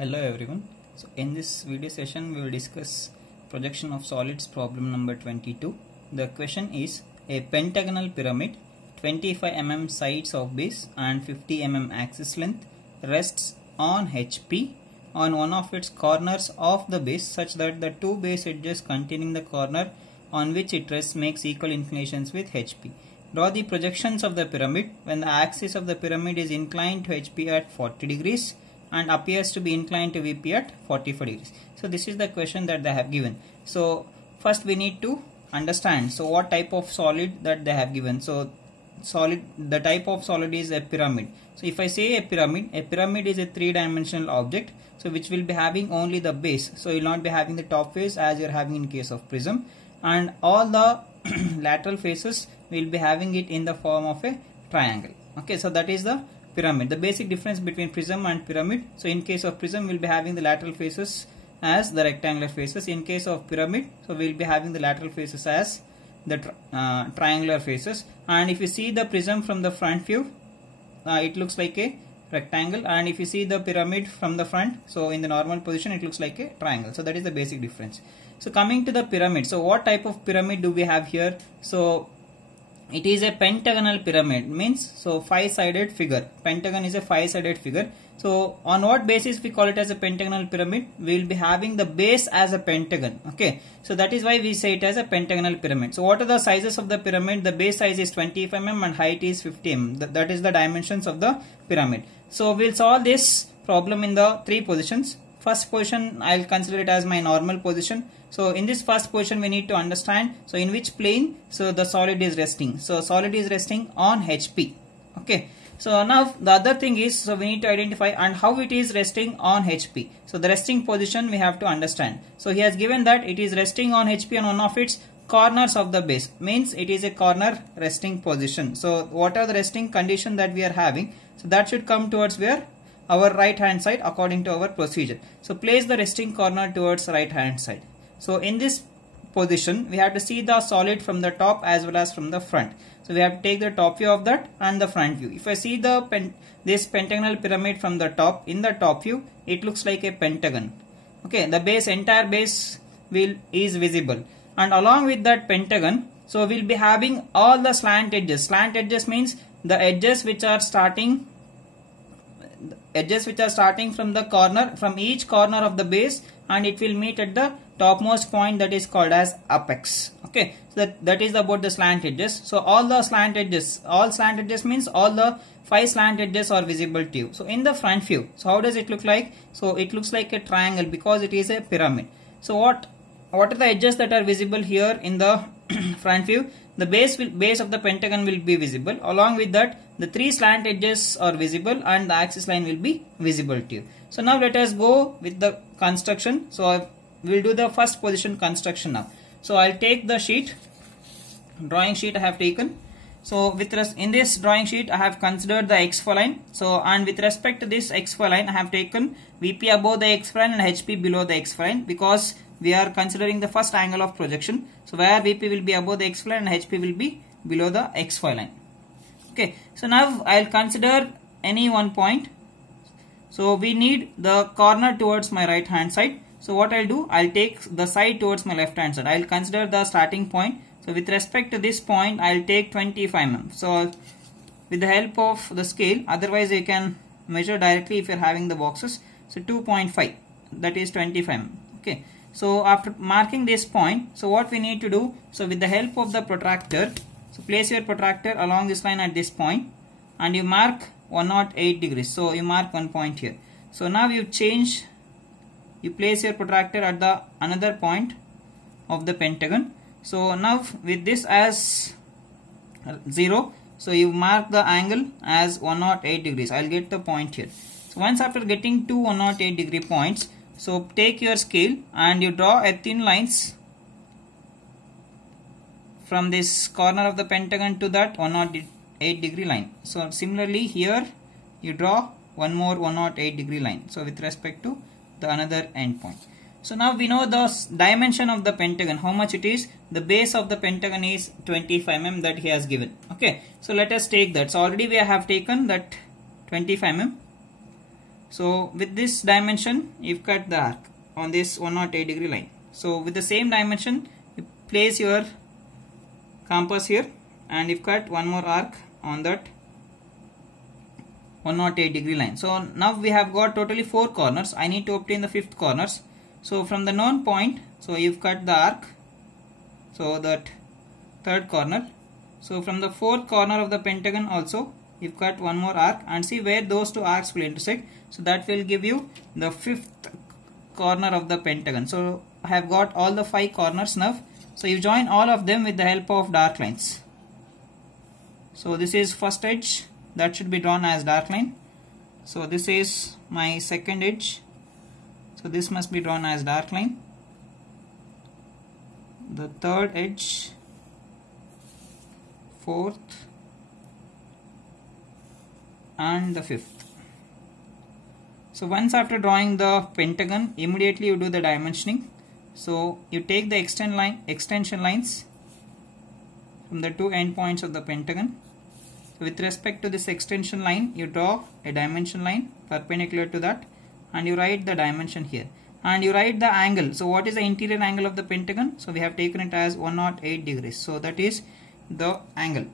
Hello everyone. So in this video session we will discuss projection of solids problem number 22. The question is a pentagonal pyramid 25 mm sides of base and 50 mm axis length rests on HP on one of its corners of the base such that the two base edges containing the corner on which it rests makes equal inclinations with HP. Draw the projections of the pyramid when the axis of the pyramid is inclined to HP at 40 degrees and appears to be inclined to VP at 45 degrees. So this is the question that they have given. So first we need to understand what type of solid that they have given. So the type of solid is a pyramid. So if I say a pyramid is a three-dimensional object, so which will be having only the base. So you will not be having the top face as you are having in case of prism, and all the lateral faces will be having it in the form of a triangle. Okay, so that is the pyramid. The basic difference between prism and pyramid. So in case of prism we will be having the lateral faces as the rectangular faces. In case of pyramid, so we will be having the lateral faces as the triangular faces. And if you see the prism from the front view, it looks like a rectangle, and if you see the pyramid from the front, so in the normal position it looks like a triangle. So that is the basic difference. So coming to the pyramid, so what type of pyramid do we have here? So it is a pentagonal pyramid, means so five-sided figure. Pentagon is a five-sided figure. So on what basis we call it as a pentagonal pyramid? We will be having the base as a pentagon. Okay, so that is why we say it as a pentagonal pyramid. So what are the sizes of the pyramid? The base size is 25 mm and height is 50 mm. That is the dimensions of the pyramid. So we'll solve this problem in the three positions. First position I'll consider it as my normal position. So in this first position we need to understand so in which plane so the solid is resting. So solid is resting on HP. Okay, so now the other thing is, so we need to identify and how it is resting on HP. So the resting position we have to understand. So he has given that it is resting on HP on one of its corners of the base, means it is a corner resting position. So what are the resting condition that we are having? So that should come towards where? Our right hand side according to our procedure. So place the resting corner towards right hand side. So in this position we have to see the solid from the top as well as from the front. So we have to take the top view of that and the front view. If I see the this pentagonal pyramid from the top, in the top view it looks like a pentagon. Okay, the base, entire base is visible, and along with that pentagon, so we'll be having all the slant edges. Slant edges means the edges which are starting from the corner, from each corner of the base, and it will meet at the topmost point, that is called as apex. Okay, so that is about the slant edges. So all slant edges means all the five slant edges are visible to you. So in the front view, so how does it look like? So it looks like a triangle because it is a pyramid. So what are the edges that are visible here in the front view? The base of the pentagon will be visible. Along with that, the three slant edges are visible and the axis line will be visible to you. So now let us go with the construction. So we will do the first position construction now. So I'll take the sheet, drawing sheet I have taken. So in this drawing sheet I have considered the XY line. So and with respect to this XY line I have taken VP above the XY line and HP below the XY line, because we are considering the first angle of projection. So where VP will be above the XY line and HP will be below the XY line. Okay, so now I'll consider any one point. So we need the corner towards my right hand side. So what I'll do, I'll take the side towards my left hand side. I'll consider the starting point. So with respect to this point, I'll take 25 mm. So with the help of the scale, otherwise you can measure directly if you're having the boxes. So 2.5, that is 25 mm. Okay. So after marking this point, so what we need to do, so with the help of the protractor, so place your protractor along this line at this point and you mark 108 degrees. So you mark one point here. So now you place your protractor at the another point of the pentagon. So now with this as 0, so you mark the angle as 108 degrees. I'll get the point here. So once after getting two 108 degree points, so take your scale and you draw a thin lines from this corner of the pentagon to that 108 degree line. So similarly here you draw one more 108 degree line. So with respect to the another end point. So now we know the dimension of the pentagon, how much it is. The base of the pentagon is 25 mm that he has given. Okay, so let us take that. So already we have taken that 25 mm. So with this dimension, you've cut the arc on this 108 degree line. So with the same dimension, you place your compass here and you've cut one more arc on that 108 degree line. So now we have got totally 4 corners. I need to obtain the 5th corners. So from the known point, so you've cut the arc, so that 3rd corner. So from the 4th corner of the pentagon also you've cut one more arc, and see where those 2 arcs will intersect. So that will give you the 5th corner of the pentagon. So I have got all the 5 corners now. So you join all of them with the help of dark lines. So this is first edge, that should be drawn as dark line. So this is my second edge, so this must be drawn as dark line. The third edge, fourth, and the fifth. So once after drawing the pentagon, immediately you do the dimensioning. So you take the extension lines from the 2 endpoints of the pentagon. With respect to this extension line, you draw a dimension line perpendicular to that, and you write the dimension here, and you write the angle. So what is the interior angle of the pentagon? So we have taken it as 108 degrees. So that is the angle.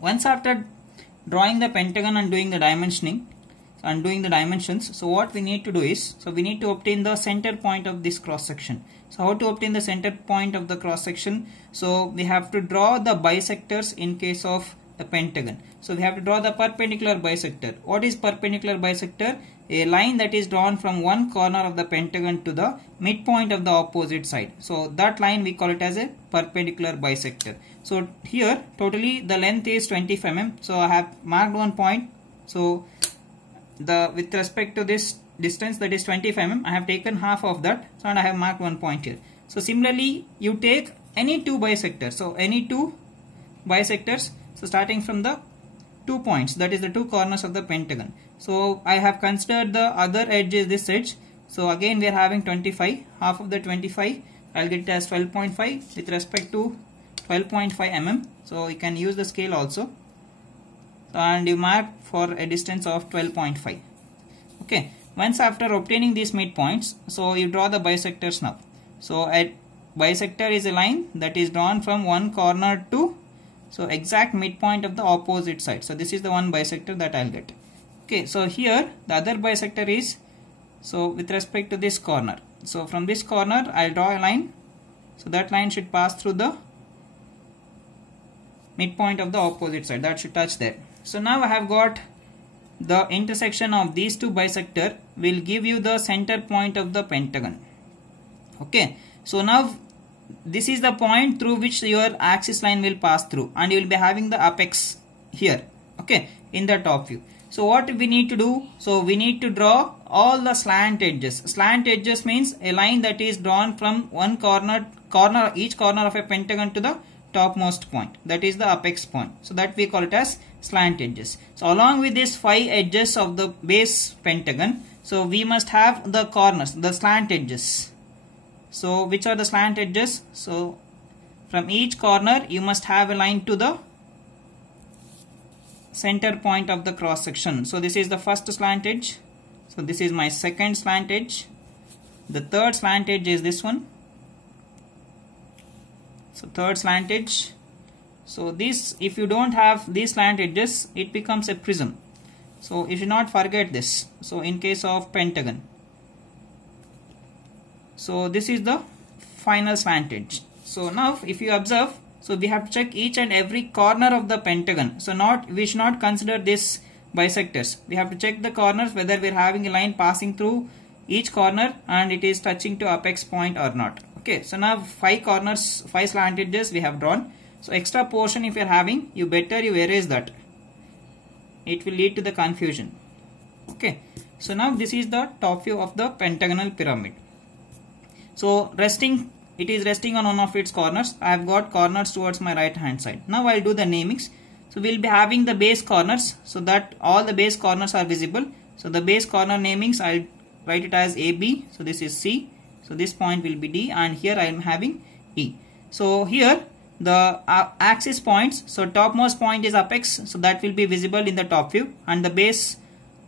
Once after drawing the pentagon and doing the dimensioning and doing the dimensions, so what we need to do is, so we need to obtain the center point of this cross section. So how to obtain the center point of the cross section? So we have to draw the bisectors in case of the pentagon. So we have to draw the perpendicular bisector. What is perpendicular bisector? A line that is drawn from one corner of the pentagon to the midpoint of the opposite side. So that line we call it as a perpendicular bisector. So here totally the length is 25 mm. So I have marked one point. So with respect to this distance, that is 25 mm, I have taken half of that. So and I have marked one point here. So similarly you take any 2 bisectors. So any 2 bisectors. So starting from the 2 points, that is the 2 corners of the pentagon. So I have considered the other edge is this edge. So again we are having 25, half of the 25 I'll get it as 12.5 with respect to 12.5 mm. So you can use the scale also, and you mark for a distance of 12.5. Okay, once after obtaining these midpoints, so you draw the bisectors now. So a bisector is a line that is drawn from one corner to exact midpoint of the opposite side. So this is the one bisector that I'll get. Okay, so here the other bisector is, so with respect to this corner. So from this corner I'll draw a line. So that line should pass through the midpoint of the opposite side. That should touch there. So now I have got the intersection of these 2 bisector will give you the center point of the pentagon. Okay, so now this is the point through which your axis line will pass through, and you will be having the apex here, okay, in the top view. So what we need to do? So we need to draw all the slant edges. Slant edges means a line that is drawn from one each corner of a pentagon to the topmost point, that is the apex point. So that we call it as slant edges. So along with these 5 edges of the base pentagon, so we must have the corners, the slant edges. So which are the slant edges? So from each corner you must have a line to the center point of the cross section. So this is the first slant edge. So this is my second slant edge. The third slant edge is this one. So third slant edge. So this, if you don't have these slant edges, it becomes a prism. So you should not forget this. So in case of pentagon, so this is the final slant edge. So now if you observe, so we have to check each and every corner of the pentagon. So we should not consider this bisectors. We have to check the corners whether we are having a line passing through each corner and it is touching to apex point or not. Okay, so now 5 corners, 5 slant edges we have drawn. So extra portion if you are having, you erase that. It will lead to the confusion. Okay, so now this is the top view of the pentagonal pyramid. So it is resting on one of its corners. I have got corners towards my right hand side. Now I'll do the namings. So we'll be having the base corners, so that all the base corners are visible. So the base corner namings, I'll write it as AB. So this is C. So this point will be D, and here I am having E. So here the axis points, so topmost point is apex, so that will be visible in the top view, and the base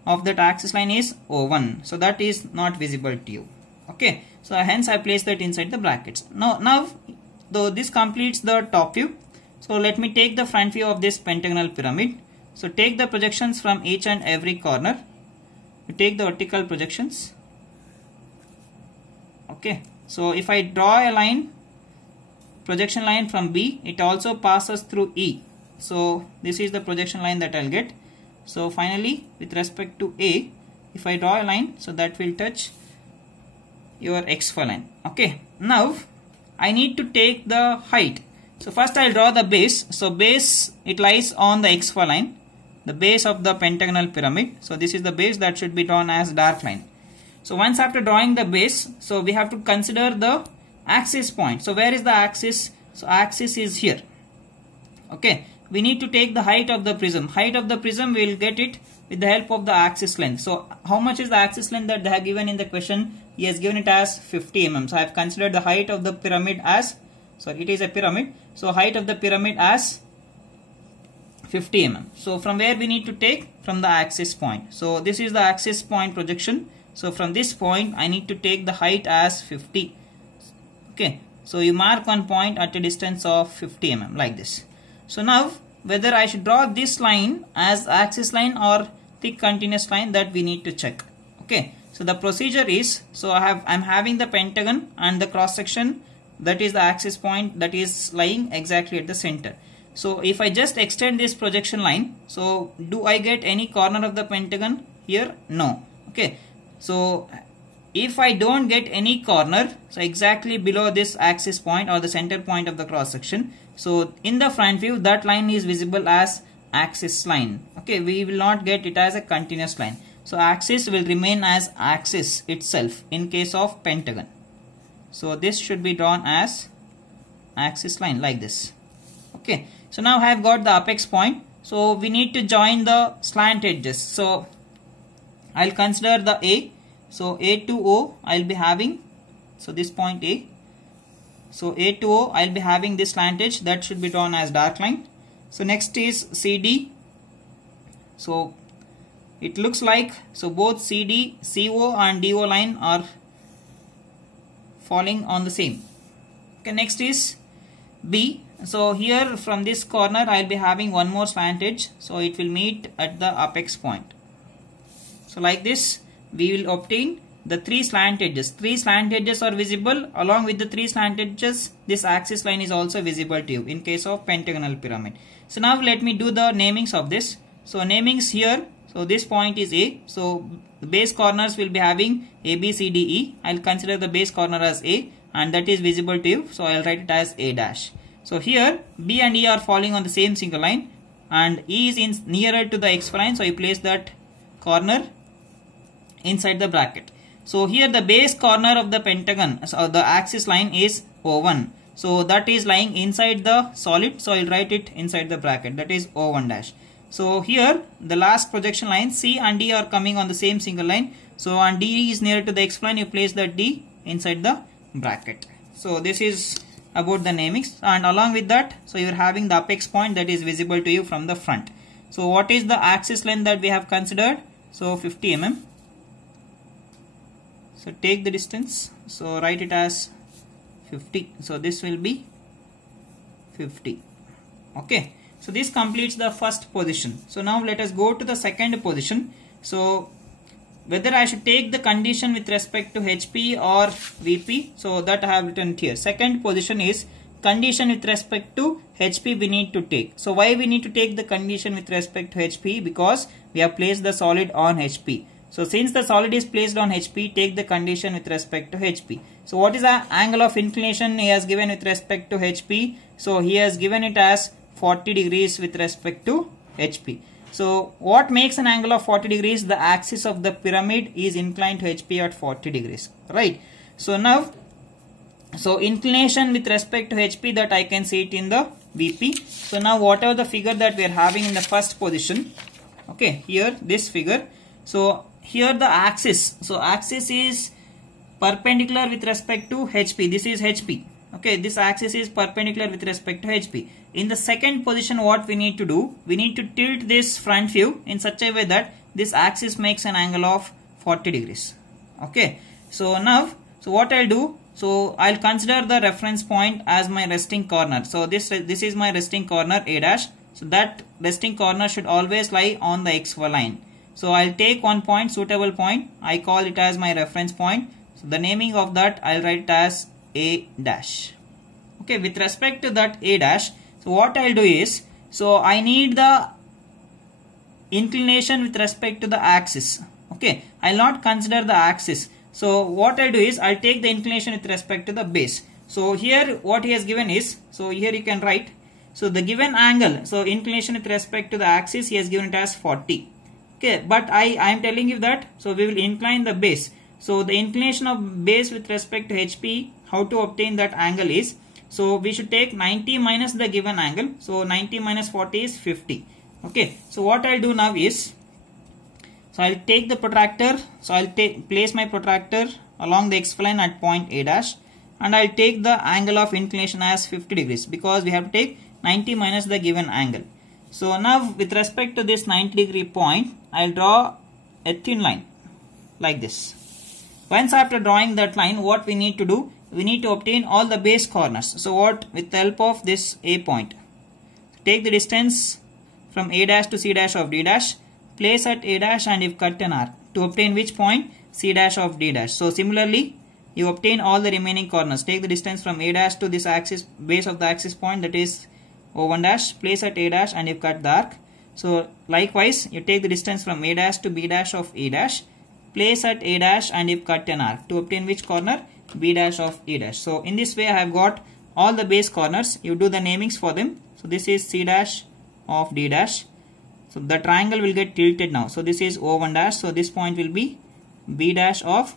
of that axis line is O1. So that is not visible to you. Okay. So hence I place that inside the brackets. Now though this completes the top view. So let me take the front view of this pentagonal pyramid. So take the projections from each and every corner. You take the vertical projections. Okay. So if I draw a line, projection line from B, it also passes through E. So this is the projection line that I'll get. So finally, with respect to A, if I draw a line, so that will touch your XY line. Okay. Now I need to take the height. So first I'll draw the base. So base, it lies on the XY line, the base of the pentagonal pyramid. So this is the base that should be drawn as dark line. So once after drawing the base, so we have to consider the axis point. So where is the axis? So axis is here. Okay. We need to take the height of the prism. Height of the prism, we will get it with the help of the axis length. So how much is the axis length that they have given in the question? He has given it as 50 mm. So I have considered the height of the pyramid as, so it is a pyramid. So height of the pyramid as 50 mm. So from where we need to take? From the axis point. So this is the axis point projection. So from this point I need to take the height as 50. Okay. So you mark one point at a distance of 50 mm like this. So now whether I should draw this line as axis line or thick continuous line, that we need to check. Okay. So the procedure is, so I'm having the pentagon and the cross section, that is the axis point that is lying exactly at the center. So if I just extend this projection line, so do I get any corner of the pentagon here? No. Okay. So if I don't get any corner, so exactly below this axis point or the center point of the cross section, so in the front view that line is visible as axis line. Okay, we will not get it as a continuous line. So axis will remain as axis itself in case of pentagon. So this should be drawn as axis line like this. Okay, so now I have got the apex point. So we need to join the slant edges. So I'll consider the A. So A to O I'll be having, so this point A. So A to O I'll be having this slant edge that should be drawn as dark line. So next is CD. So it looks like, so both CD, CO and DO line are falling on the same. Okay, next is B. So here from this corner I'll be having one more slant edge. So it will meet at the apex point. So like this we will obtain the three slant edges. Three slant edges are visible. Along with the three slant edges, this axis line is also visible to you in case of pentagonal pyramid. So now let me do the namings of this. So namings here. So this point is A. So the base corners will be having A, B, C, D, E. I'll consider the base corner as A and that is visible to you. So I'll write it as A dash. So here B and E are falling on the same single line and E is nearer to the X line. So I place that corner inside the bracket. So here the base corner of the pentagon, so the axis line is O1. So that is lying inside the solid. So I'll write it inside the bracket, that is O1 dash. So here the last projection line C and D are coming on the same single line. So and D is near to the X line, you place the D inside the bracket. So this is about the namings, and along with that, so you are having the apex point that is visible to you from the front. So what is the axis length that we have considered? So 50 mm. So take the distance, so write it as 50. So this will be 50. Okay. So this completes the first position. So now let us go to the second position. So whether I should take the condition with respect to HP or VP. So that I have written here. Second position is condition with respect to HP we need to take. So why we need to take the condition with respect to HP? Because we have placed the solid on HP. So since the solid is placed on HP, take the condition with respect to HP. So what is the angle of inclination he has given with respect to HP? So he has given it as 40 degrees with respect to HP. So what makes an angle of 40 degrees? The axis of the pyramid is inclined to HP at 40 degrees, right? So now, so inclination with respect to HP, that I can see it in the VP. So now whatever the figure that we are having in the first position, okay, here this figure. So here the axis, so axis is perpendicular with respect to HP. This is HP. Okay, this axis is perpendicular with respect to HP. In the second position, what we need to do? We need to tilt this front view in such a way that this axis makes an angle of 40 degrees. Okay, so now, so what I'll do, so I'll consider the reference point as my resting corner. So this is my resting corner A dash. So that resting corner should always lie on the XY line. So I'll take one point, suitable point. I call it as my reference point. So the naming of that I'll write it as A dash. Okay, with respect to that A dash, so what I'll do is, so I need the inclination with respect to the axis. Okay, I'll not consider the axis. So what I do is, I'll take the inclination with respect to the base. So here what he has given is, so here you can write, so the given angle, so inclination with respect to the axis, he has given it as 40. Okay, but I am telling you that, so we will incline the base. So the inclination of base with respect to HP, how to obtain that angle is, so we should take 90 minus the given angle. So 90 minus 40 is 50. Okay, so what I'll do now is, so I'll take the protractor, so I'll place my protractor along the XY line at point A dash, and I'll take the angle of inclination as 50 degrees because we have to take 90 minus the given angle. So now with respect to this 90 degree point, I'll draw a thin line like this. Once after drawing that line, what we need to do, we need to obtain all the base corners. So what, with the help of this A point, take the distance from A dash to C dash of D dash, place at A dash and if cut an arc to obtain which point, C dash of D dash. So similarly, you obtain all the remaining corners. Take the distance from A dash to this axis, base of the axis point, that is O1 dash, place at A dash and you cut the arc. So likewise, you take the distance from A dash to B dash of E dash, place at A dash and you cut an arc to obtain which corner, B dash of E dash. So in this way I have got all the base corners. You do the namings for them. So this is C dash of D dash. So the triangle will get tilted now. So this is O1 dash. So this point will be B dash of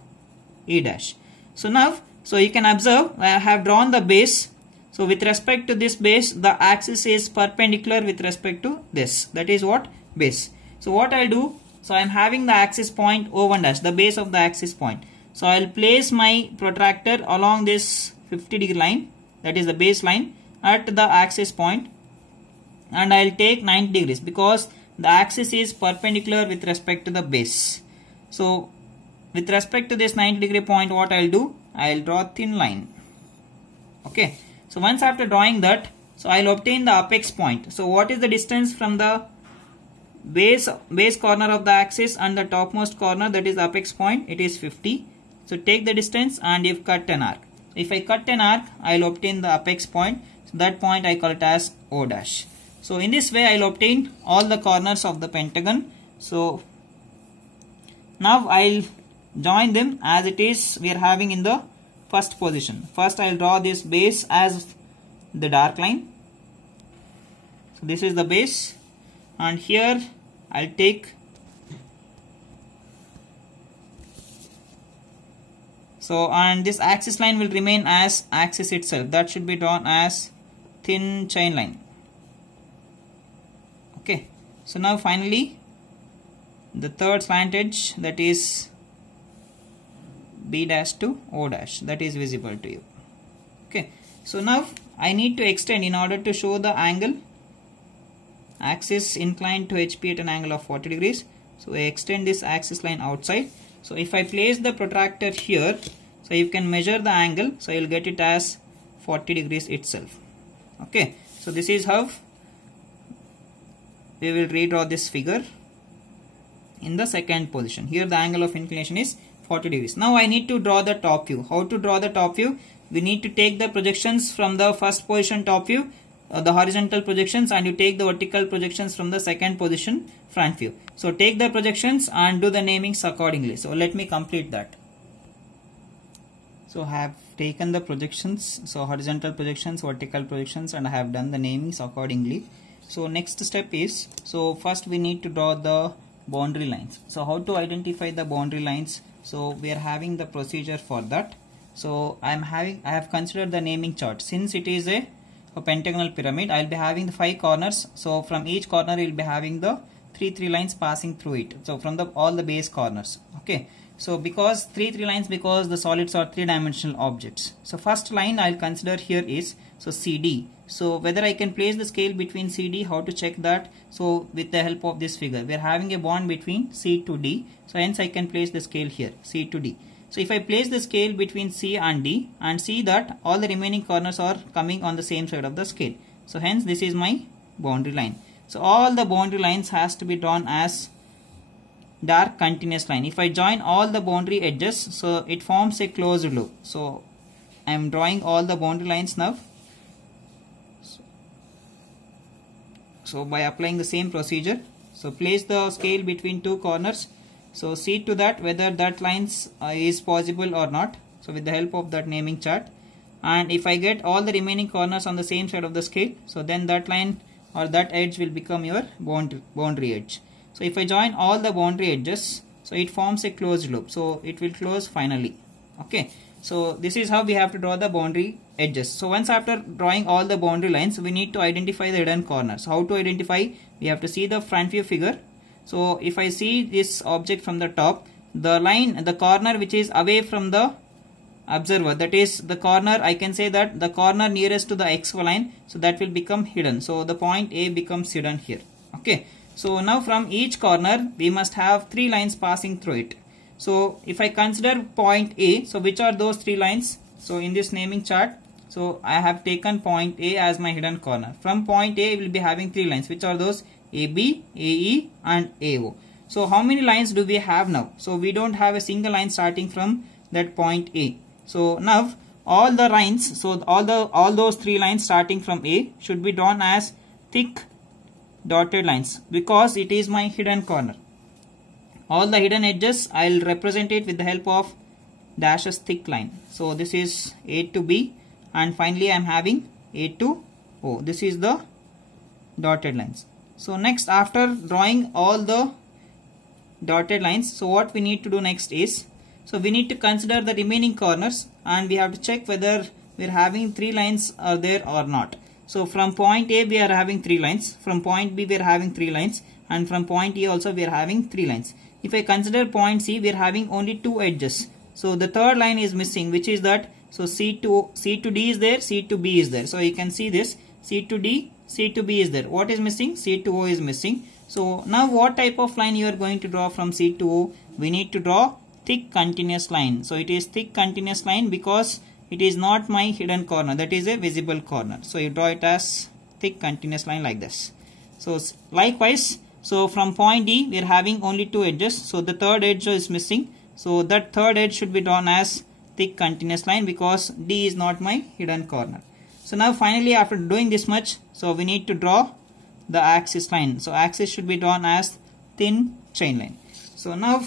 E dash. So now, so you can observe I have drawn the base. So with respect to this base, the axis is perpendicular with respect to this. That is what? Base. So what I'll do, so I am having the axis point O1 dash, the base of the axis point. So I'll place my protractor along this 50 degree line, that is the base line, at the axis point, and I'll take 90 degrees because the axis is perpendicular with respect to the base. So with respect to this 90 degree point, what I'll do, I'll draw a thin line. Okay, so once after drawing that, so I'll obtain the apex point. So what is the distance from the base corner of the axis and the topmost corner, that is the apex point? It is 50. So take the distance and if cut an arc. If I cut an arc, I'll obtain the apex point. So that point I call it as O dash. So in this way I'll obtain all the corners of the pentagon. So now I'll join them as it is we are having in the first position. First I'll draw this base as the dark line. So this is the base, and here I'll take, so and this axis line will remain as axis itself, that should be drawn as thin chain line. Okay, so now finally the third slant edge, that is B dash to O dash, that is visible to you. Okay, so now I need to extend in order to show the angle, axis inclined to HP at an angle of 40 degrees. So I extend this axis line outside. So if I place the protractor here, so you can measure the angle, so you'll get it as 40 degrees itself. Okay, so this is how we will redraw this figure in the second position. Here the angle of inclination is 40 degrees. Now I need to draw the top view. How to draw the top view? We need to take the projections from the first position top view, the horizontal projections, and you take the vertical projections from the second position front view. So take the projections and do the namings accordingly. So let me complete that. So I have taken the projections, so horizontal projections, vertical projections, and I have done the namings accordingly. So next step is, so first we need to draw the boundary lines. So how to identify the boundary lines? So we are having the procedure for that. So I have considered the naming chart. Since it is a pentagonal pyramid, I will be having the 5 corners. So from each corner we will be having the three lines passing through it. So from all the base corners. Okay. So three lines because the solids are 3-dimensional objects. So first line I will consider here is so CD. So whether I can place the scale between CD, how to check that? So with the help of this figure, we are having a bond between C to D, so hence I can place the scale here, C to D. So if I place the scale between C and D and see that all the remaining corners are coming on the same side of the scale, so hence this is my boundary line. So all the boundary lines has to be drawn as dark continuous line. If I join all the boundary edges, so it forms a closed loop. So I am drawing all the boundary lines now. So by applying the same procedure, so place the scale between two corners. So see to that whether that lines is possible or not. So with the help of that naming chart, and if I get all the remaining corners on the same side of the scale, so then that line or that edge will become your boundary edge. So if I join all the boundary edges, so it forms a closed loop. So it will close finally. Okay. So this is how we have to draw the boundary edges. So once after drawing all the boundary lines, we need to identify the hidden corners. How to identify? We have to see the front view figure. So if I see this object from the top, the line, the corner which is away from the observer, that is the corner, I can say that the corner nearest to the X line, so that will become hidden. So the point A becomes hidden here. Okay. So now from each corner, we must have 3 lines passing through it. So if I consider point A, so which are those 3 lines? So in this naming chart, so I have taken point A as my hidden corner. From point A, we will be having 3 lines, which are those AB, AE and AO. So how many lines do we have now? So we don't have a single line starting from that point A. So now all the lines, so all those 3 lines starting from A should be drawn as thick dotted lines because it is my hidden corner. All the hidden edges I will represent it with the help of dashes thick line. So this is A to B and finally I am having A to O. This is the dotted lines. So next, after drawing all the dotted lines, so what we need to do next is, so we need to consider the remaining corners and we have to check whether we are having 3 lines are there or not. So from point A we are having 3 lines, from point B we are having 3 lines, and from point E also we are having 3 lines. If I consider point C, we are having only 2 edges. So the third line is missing, which is that, so C to D is there, C to B is there. So you can see this, C to D, C to B is there. What is missing? C to O is missing. So now what type of line you are going to draw from C to O? We need to draw thick continuous line. So it is thick continuous line because it is not my hidden corner, that is a visible corner. So you draw it as thick continuous line like this. So likewise, so from point D we are having only 2 edges, so the third edge is missing. So that third edge should be drawn as thick continuous line because D is not my hidden corner. So now finally, after doing this much, so we need to draw the axis line. So axis should be drawn as thin chain line. So now,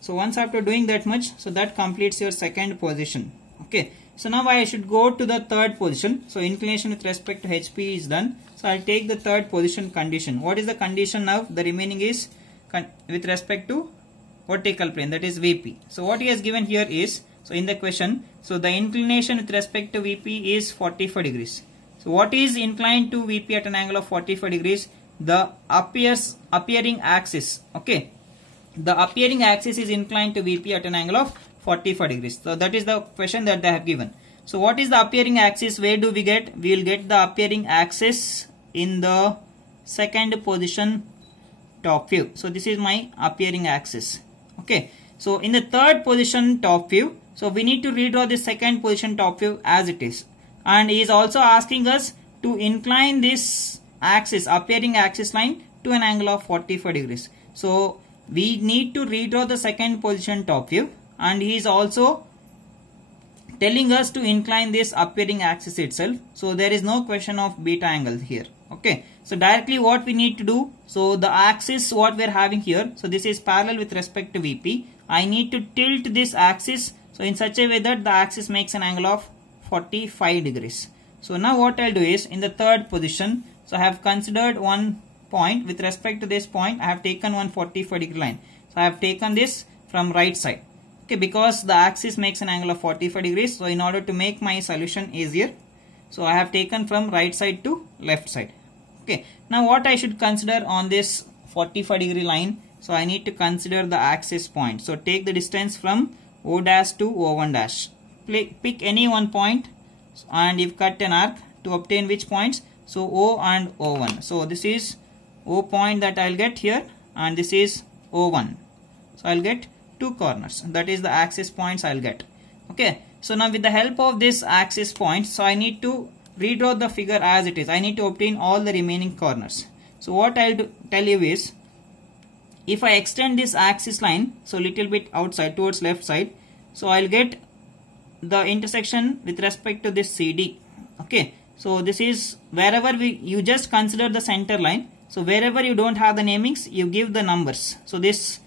so once after doing that much, so that completes your second position. Okay. So now I should go to the third position. So inclination with respect to HP is done. So I'll take the third position condition. What is the condition now? The remaining is with respect to vertical plane, that is VP. So what he has given here is, so in the question, so the inclination with respect to VP is 45 degrees. So what is inclined to VP at an angle of 45 degrees? The appearing axis. Okay. The appearing axis is inclined to VP at an angle of 45 degrees. So that is the question that they have given. So what is the appearing axis? Where do we get? We will get the appearing axis in the second position top view. So this is my appearing axis. Okay. So in the third position top view, so we need to redraw the second position top view as it is. And he is also asking us to incline this axis, appearing axis line to an angle of 45 degrees. So we need to redraw the second position top view, and he is also telling us to incline this appearing axis itself. So there is no question of beta angle here. Okay. So directly what we need to do, so the axis what we are having here, so this is parallel with respect to VP. I need to tilt this axis so in such a way that the axis makes an angle of 45 degrees. So now what I'll do is, in the third position, so I have considered one point. With respect to this point, I have taken one 45 degree line. So I have taken this from right side. Okay, because the axis makes an angle of 45 degrees. So in order to make my solution easier, so I have taken from right side to left side. Okay, now what I should consider on this 45 degree line? So I need to consider the axis point. So take the distance from O dash to O1 dash. Pick any one point and if cut an arc, to obtain which points? So O and O1. So this is O point that I'll get here, and this is O1. So I'll get two corners. That is the axis points I'll get. Okay. So now with the help of this axis points, so I need to redraw the figure as it is. I need to obtain all the remaining corners. So what I'll tell you is, if I extend this axis line, so little bit outside towards left side, so I'll get the intersection with respect to this CD. Okay. So this is wherever you just consider the center line. So wherever you don't have the namings, you give the numbers. So this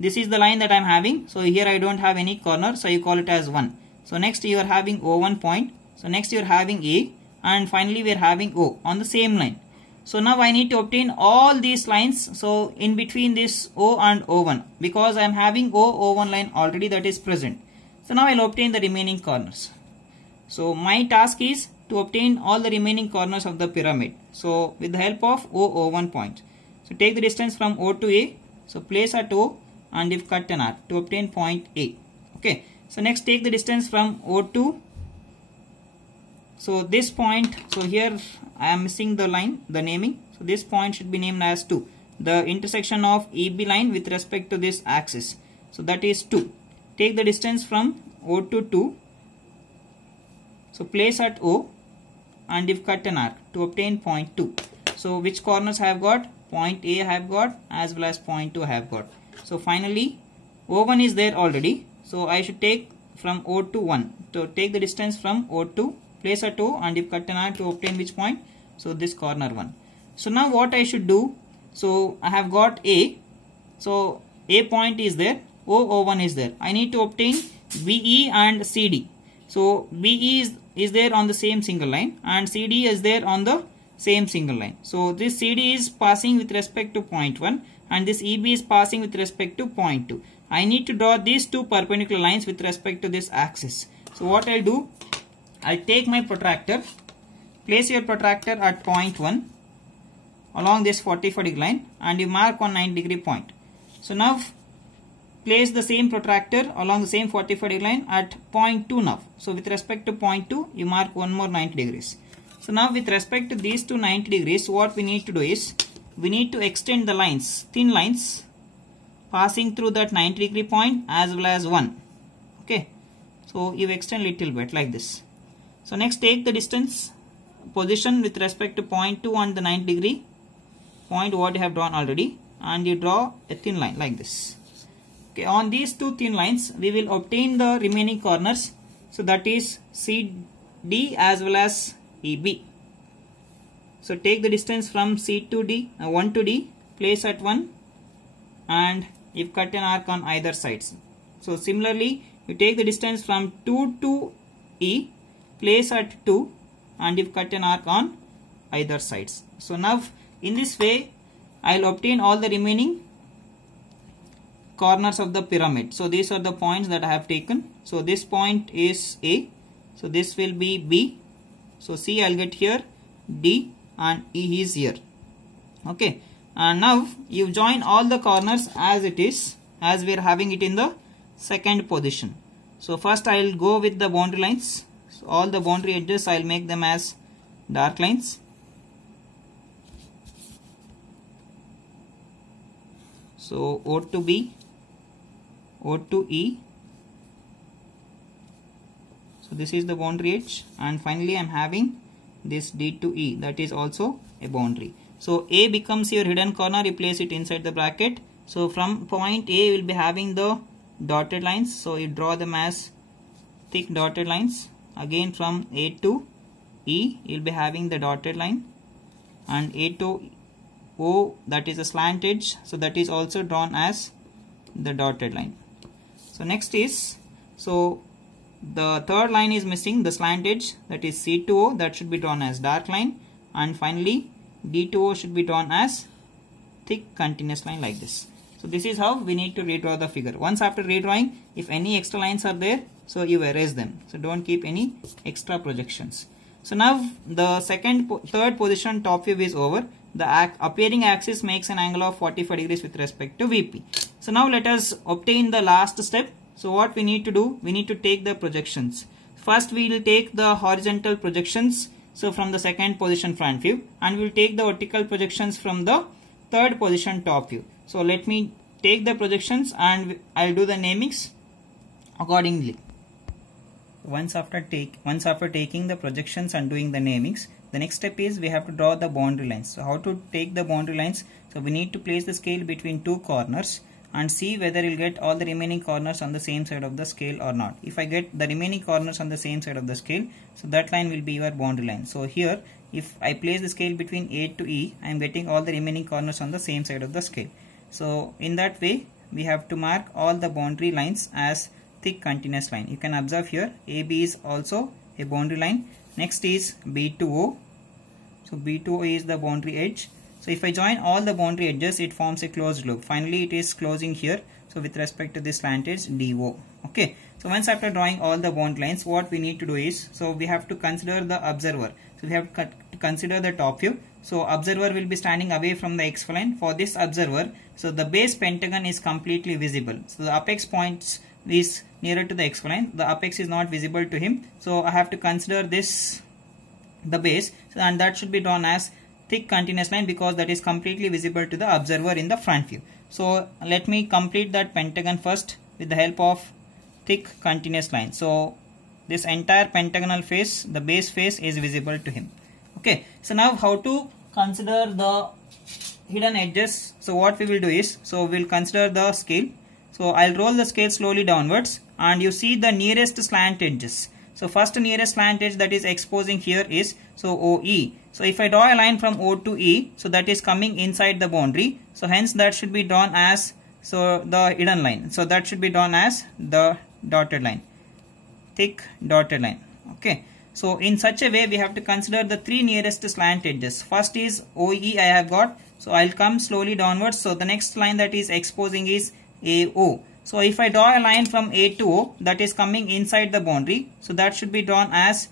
is the line that I'm having. So here I don't have any corner, so you call it as 1. So next you are having O1 point. So next you are having A, and finally we are having O on the same line. So now I need to obtain all these lines. So in between this O and O1, because I am having O1 line already that is present. So now I'll obtain the remaining corners. So my task is to obtain all the remaining corners of the pyramid. So with the help of O1 point. So take the distance from O to A. So place at O and if cut an arc to obtain point A. Okay. So next take the distance from O to, so this point, so here I am missing the line, the naming. So this point should be named as 2. The intersection of EB line with respect to this axis. So that is 2. Take the distance from O to 2. So place at O and if cut an arc to obtain point 2. So which corners I have got? Point A I have got as well as point 2 I have got. So finally O1 is there already. So I should take from O to 1. So take the distance from O to, place at O and if cut an arc to obtain which point? So this corner 1. So now what I should do? So I have got A. So A point is there. O1 is there. I need to obtain BE and CD. So BE is there on the same single line and CD is there on the same single line. So this CD is passing with respect to point 1 and this EB is passing with respect to point 2. I need to draw these two perpendicular lines with respect to this axis. So what I'll do, I'll take my protractor, place your protractor at point 1 along this 45 degree line and you mark on 90 degree point. So now place the same protractor along the same 45 degree line at point 2 now. So with respect to point 2, you mark one more 90 degrees. So now with respect to these two 90 degrees, what we need to do is, we need to extend the lines, thin lines, passing through that 90 degree point as well as 1. Okay. So you extend little bit like this. So next take the distance, position with respect to point 2 and the 90 degree point what you have drawn already, and you draw a thin line like this. Okay. On these two thin lines, we will obtain the remaining corners. So that is CD as well as EB. So take the distance from C to D, 1 to D, place at 1 and if cut an arc on either sides. So similarly, you take the distance from 2 to E, place at 2 and if cut an arc on either sides. So now in this way, I will obtain all the remaining corners of the pyramid. So these are the points that I have taken. So this point is A. So this will be B. So C I will get here, D and E is here. Okay. And now you join all the corners as it is, as we are having it in the second position. So first I will go with the boundary lines. So all the boundary edges I will make them as dark lines. So O to B, O to E. So this is the boundary edge, and finally I am having this D to E, that is also a boundary. So A becomes your hidden corner, you place it inside the bracket. So from point A you will be having the dotted lines, so you draw them as thick dotted lines. Again from A to E you will be having the dotted line, and A to O, that is a slant edge, so that is also drawn as the dotted line. So next is, so the third line is missing, the slant edge, that is C to O, that should be drawn as dark line, and finally D to O should be drawn as thick continuous line like this. So this is how we need to redraw the figure. Once after redrawing, if any extra lines are there, so you erase them. So don't keep any extra projections. So now the third position top view is over. The appearing axis makes an angle of 45 degrees with respect to VP. So now let us obtain the last step. So what we need to do, we need to take the projections. First we will take the horizontal projections. so from the second position front view, and we will take the vertical projections from the third position top view. So let me take the projections and I'll do the namings accordingly. Once after taking the projections and doing the namings, the next step is we have to draw the boundary lines. So how to take the boundary lines? So we need to place the scale between two corners and see whether you'll get all the remaining corners on the same side of the scale or not. If I get the remaining corners on the same side of the scale, so that line will be your boundary line. So here, if I place the scale between A to E, I am getting all the remaining corners on the same side of the scale. So in that way, we have to mark all the boundary lines as thick continuous line. You can observe here, AB is also a boundary line. Next is B to O. So B to O is the boundary edge. So if I join all the boundary edges, it forms a closed loop. Finally, it is closing here. So with respect to this slant edge DO. Okay. So once after drawing all the boundary lines, what we need to do is, so we have to consider the observer. So we have to consider the top view. So observer will be standing away from the XY line. For this observer, so the base pentagon is completely visible. So the apex points is nearer to the XY line. The apex is not visible to him. So I have to consider this the base, and that should be drawn as thick continuous line because that is completely visible to the observer in the front view. So let me complete that pentagon first with the help of thick continuous line. So this entire pentagonal face, the base face is visible to him. Okay. So now how to consider the hidden edges? So what we will do is, so we'll consider the scale. So I'll roll the scale slowly downwards and you see the nearest slant edges. So first nearest slant edge that is exposing here is OE. So if I draw a line from O to E, so that is coming inside the boundary. So hence that should be drawn as the hidden line. So that should be drawn as the dotted line, thick dotted line. Okay. So in such a way we have to consider the three nearest slant edges. First is OE I have got. So I'll come slowly downwards. So the next line that is exposing is AO. So if I draw a line from A to O that is coming inside the boundary, so that should be drawn as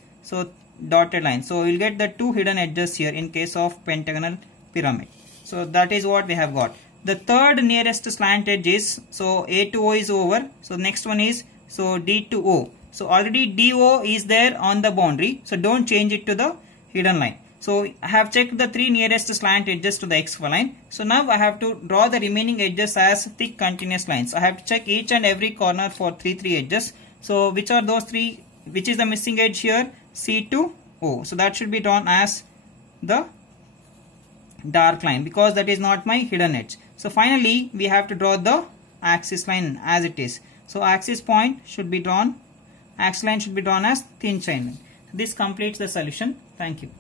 dotted line. So we'll get the two hidden edges here in case of pentagonal pyramid. So that is what we have got. The third nearest slant edge is, so A to O is over. So next one is D to O. So already DO is there on the boundary. So don't change it to the hidden line. So I have checked the three nearest slant edges to the XY line. So now I have to draw the remaining edges as thick continuous lines. I have to check each and every corner for three edges. So which are those three? Which is the missing edge here? C to O. So that should be drawn as the dark line because that is not my hidden edge. So finally we have to draw the axis line as it is. So axis point should be drawn, axis line should be drawn as thin chain line. This completes the solution. Thank you.